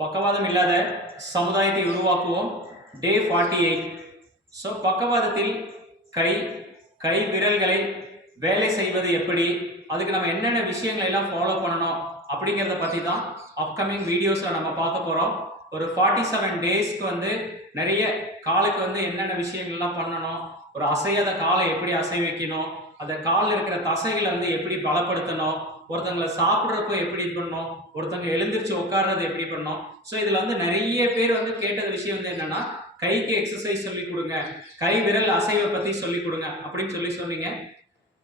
பக்கவாதம் இல்லாத சமுதாயத்தை உருவாக்குவோம். டே ஃபார்ட்டி எயிட் ஸோ பக்கவாதத்தில் கை கை விரல்களை வேலை செய்வது எப்படி? அதுக்கு நம்ம என்னென்ன விஷயங்களை எல்லாம் ஃபாலோ பண்ணணும்? அப்படிங்கிறத பற்றி தான் அப்கமிங் வீடியோஸில் நம்ம பார்க்க போகிறோம் ஒரு ஃபார்ட்டி செவன் டேஸ்க்கு வந்து நிறைய காலுக்கு வந்து என்னென்ன விஷயங்கள்லாம் பண்ணணும்? ஒரு அசையாத காலை எப்படி அசை வைக்கணும் அந்த காலில் இருக்கிற தசைகளை வந்து எப்படி பலப்படுத்தணும்? ஒருத்தங்களை சாப்பிட்றப்போ எப்படி பண்ணோம்? ஒருத்தவங்க எழுந்திரிச்சு உட்கார்றது எப்படி பண்ணோம்? ஸோ இதில் வந்து நிறைய பேர் வந்து கேட்டது விஷயம் வந்து என்னன்னா கைக்கு எக்ஸசைஸ் சொல்லி கொடுங்க கை விரல் அசைவை பற்றி சொல்லி கொடுங்க அப்படின்னு சொல்லி சொன்னீங்க.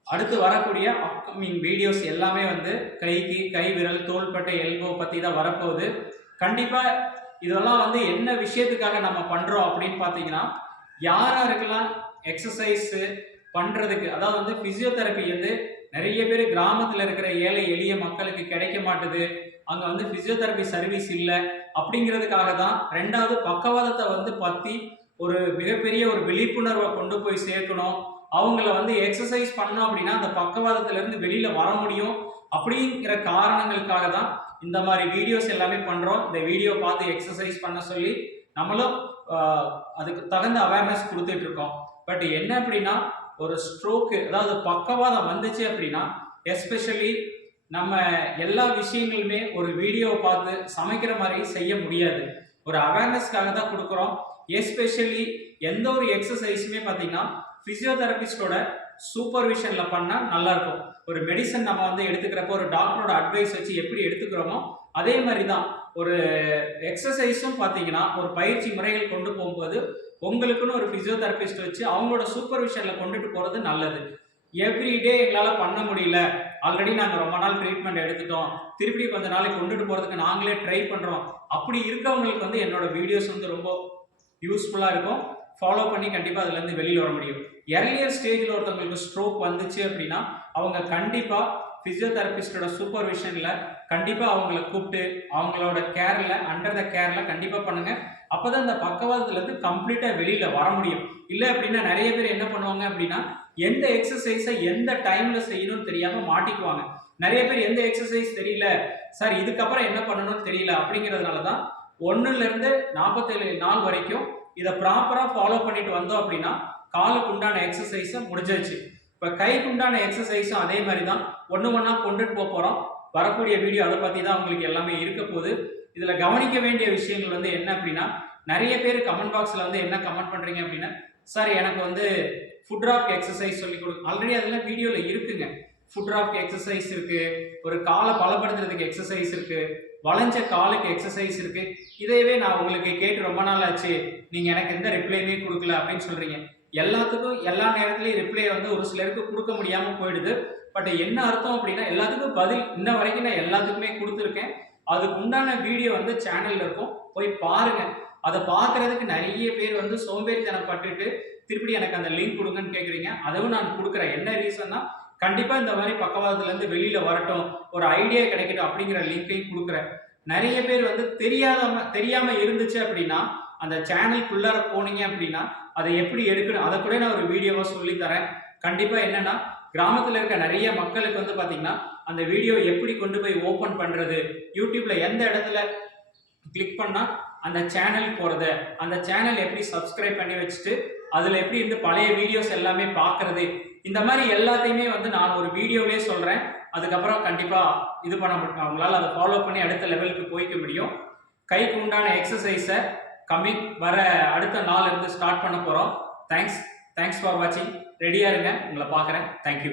அடுத்து வரக்கூடிய அப்கமிங் வீடியோஸ் எல்லாமே வந்து கைக்கு கை விரல் தோள்பட்டை எல்போ பற்றி தான் வரப்போகுது. கண்டிப்பாக இதெல்லாம் வந்து என்ன விஷயத்துக்காக நம்ம பண்ணுறோம் அப்படின்னு பார்த்தீங்கன்னா யார் யாருக்கெல்லாம் எக்ஸசைஸு பண்ணுறதுக்கு அதாவது வந்து ஃபிசியோதெரப்பி வந்து நிறைய பேர் கிராமத்தில் இருக்கிற ஏழை எளிய மக்களுக்கு கிடைக்க மாட்டுது. அங்கே வந்து ஃபிசியோதெரப்பி சர்வீஸ் இல்லை. அப்படிங்கிறதுக்காக தான் ரெண்டாவது பக்கவாதத்தை வந்து பற்றி ஒரு மிகப்பெரிய ஒரு விழிப்புணர்வை கொண்டு போய் சேர்க்கணும். அவங்கள வந்து எக்ஸசைஸ் பண்ணோம் அப்படின்னா அந்த பக்கவாதத்திலேருந்து வெளியில் வர முடியும். அப்படிங்கிற காரணங்களுக்காக தான் இந்த மாதிரி வீடியோஸ் எல்லாமே பண்ணுறோம் இந்த வீடியோ பார்த்து எக்ஸசைஸ் பண்ண சொல்லி நம்மளும் அதுக்கு தகுந்த அவேர்னஸ் கொடுத்துட்டு இருக்கோம். பட் என்ன அப்படின்னா ஒரு ஸ்ட்ரோக்கு அதாவது பக்கவாதம் வந்துச்சு அப்படின்னா எஸ்பெஷலி நம்ம எல்லா விஷயங்களுமே ஒரு வீடியோவை பார்த்து சமைக்கிற மாதிரி செய்ய முடியாது. ஒரு அவேர்னஸ்க்காக தான் கொடுக்குறோம். எஸ்பெஷலி எந்த ஒரு எக்ஸசைஸுமே பார்த்தீங்கன்னா ஃபிசியோதெரபிஸ்டோட சூப்பர்விஷனில் பண்ணால் நல்லாயிருக்கும். ஒரு மெடிசன் நம்ம வந்து எடுத்துக்கிறப்போ ஒரு டாக்டரோட அட்வைஸ் வச்சு எப்படி எடுத்துக்கிறோமோ அதே மாதிரி தான். ஒரு எக்ஸசைஸும் பார்த்தீங்கன்னா ஒரு பயிற்சி முறைகள் கொண்டு போகும்போது உங்களுக்குன்னு ஒரு ஃபிசியோதெரபிஸ்ட் வச்சு அவங்களோட சூப்பர்விஷனில் கொண்டுட்டு போகிறது நல்லது. எவ்ரிடே எங்களால் பண்ண முடியல. ஆல்ரெடி நாங்கள் ரொம்ப நாள் ட்ரீட்மெண்ட் எடுத்துட்டோம். திருப்பி கொஞ்ச நாளைக்கு கொண்டுட்டு போகிறதுக்கு நாங்களே ட்ரை பண்ணுறோம் அப்படி இருக்கவங்களுக்கு வந்து என்னோட வீடியோஸ் வந்து ரொம்ப யூஸ்ஃபுல்லாக இருக்கும். ஃபாலோ பண்ணி கண்டிப்பாக அதுலேருந்து வெளியில் வர முடியும். எர்லியர் ஸ்டேஜில் ஒருத்தவங்களுக்கு ஸ்ட்ரோக் வந்துச்சு அப்படின்னா அவங்க கண்டிப்பாக ஃபிசியோதெரபிஸ்டோட சூப்பர்விஷனில் கண்டிப்பாக அவங்கள கூப்பிட்டு அவங்களோட கேரில் அண்டர் த கேரில் கண்டிப்பாக பண்ணுங்கள் அப்போ தான் இந்த பக்கவாதத்துலேருந்து கம்ப்ளீட்டாக வெளியில் வர முடியும். இல்லை அப்படின்னா நிறைய பேர் என்ன பண்ணுவாங்க அப்படின்னா எந்த எக்ஸசைஸை எந்த டைமில் செய்யணும்னு தெரியாமல் மாட்டிக்குவாங்க. நிறைய பேர் எந்த எக்ஸசைஸ் தெரியல சார் இதுக்கப்புறம் என்ன பண்ணணும்னு தெரியல அப்படிங்கிறதுனால தான் ஒன்றுலேருந்து நாற்பத்தேழு நாள் வரைக்கும் இதை ப்ராப்பராக ஃபாலோ பண்ணிட்டு வந்தோம் அப்படின்னா காலுக்கு உண்டான எக்ஸசைஸை முடிஞ்சிருச்சு. இப்போ கைக்கு உண்டான எக்ஸசைஸும் அதே மாதிரி தான். ஒன்று ஒன்றா கொண்டுட்டு போக போகிறோம் வரக்கூடிய வீடியோ அதை பற்றி தான் உங்களுக்கு எல்லாமே இருக்க போகுது. இதில் கவனிக்க வேண்டிய விஷயங்கள் வந்து என்ன அப்படின்னா நிறைய பேர் கமெண்ட் பாக்ஸில் வந்து என்ன கமெண்ட் பண்ணுறீங்க அப்படின்னா சார் எனக்கு வந்து ஃபுட் ராக் எக்ஸசைஸ் சொல்லி கொடுங்க ஆல்ரெடி அதெல்லாம் வீடியோவில் இருக்குங்க. ஃபுட் ராக் எக்ஸசைஸ் இருக்குது ஒரு காலை பலப்படுத்துறதுக்கு எக்ஸசைஸ் இருக்குது வளைஞ்ச காலுக்கு எக்ஸசைஸ் இருக்கு. இதையவே நான் உங்களுக்கு கேட்டு ரொம்ப நாள் ஆச்சு நீங்க எனக்கு எந்த ரிப்ளையுமே கொடுக்கல அப்படின்னு சொல்றீங்க. எல்லாத்துக்கும் எல்லா நேரத்துலயும் ரிப்ளை வந்து ஒரு சிலருக்கு கொடுக்க முடியாம போயிடுது. பட் என்ன அர்த்தம் அப்படின்னா எல்லாத்துக்கும் பதில் இன்ன வரைக்கும் நான் எல்லாத்துக்குமே கொடுத்துருக்கேன். அதுக்கு உண்டான வீடியோ வந்து சேனல்ல இருக்கும். போய் பாருங்க. அதை பார்க்கறதுக்கு நிறைய பேர் வந்து சோம்பேறித்தனம் பட்டுட்டு திருப்பி எனக்கு அந்த லிங்க் கொடுங்கன்னு கேட்குறீங்க அதுவும் நான் கொடுக்குறேன். என்ன ரீசன்னா கண்டிப்பாக இந்த மாதிரி பக்கவாதத்துலேருந்து வெளியில் வரட்டும். ஒரு ஐடியா கிடைக்கட்டும் அப்படிங்கிற லிங்க்கையும் கொடுக்குறேன். நிறைய பேர் வந்து தெரியாதம தெரியாமல் இருந்துச்சு அப்படின்னா அந்த சேனலுக்குள்ளார போனீங்க அப்படின்னா அதை எப்படி எடுக்கணும்? அதை கூட நான் ஒரு வீடியோவாக சொல்லித்தரேன். கண்டிப்பாக என்னென்னா கிராமத்தில் இருக்க நிறைய மக்களுக்கு வந்து பார்த்திங்கன்னா அந்த வீடியோ எப்படி கொண்டு போய் ஓப்பன் பண்ணுறது யூடியூப்பில் எந்த இடத்துல கிளிக் பண்ணால் அந்த சேனல் போகிறத அந்த சேனல் எப்படி சப்ஸ்கிரைப் பண்ணி வச்சுட்டு அதில் எப்படி இருந்து பழைய வீடியோஸ் எல்லாமே பார்க்குறது இந்த மாதிரி எல்லாத்தையுமே வந்து நான் ஒரு வீடியோவிலே சொல்கிறேன் அதுக்கப்புறம் கண்டிப்பாக இது பண்ண முடியும். அவங்களால அதை ஃபாலோ பண்ணி அடுத்த லெவலுக்கு போய்க்க முடியும். கைக்கு உண்டான எக்ஸசைஸை கம்மிங் வர அடுத்த நாள் இருந்து ஸ்டார்ட் பண்ண போகிறோம் தேங்க்ஸ் தேங்க்ஸ் ஃபார் வாட்சிங் ரெடியாக இருங்க. உங்களை பார்க்குறேன் தேங்க்யூ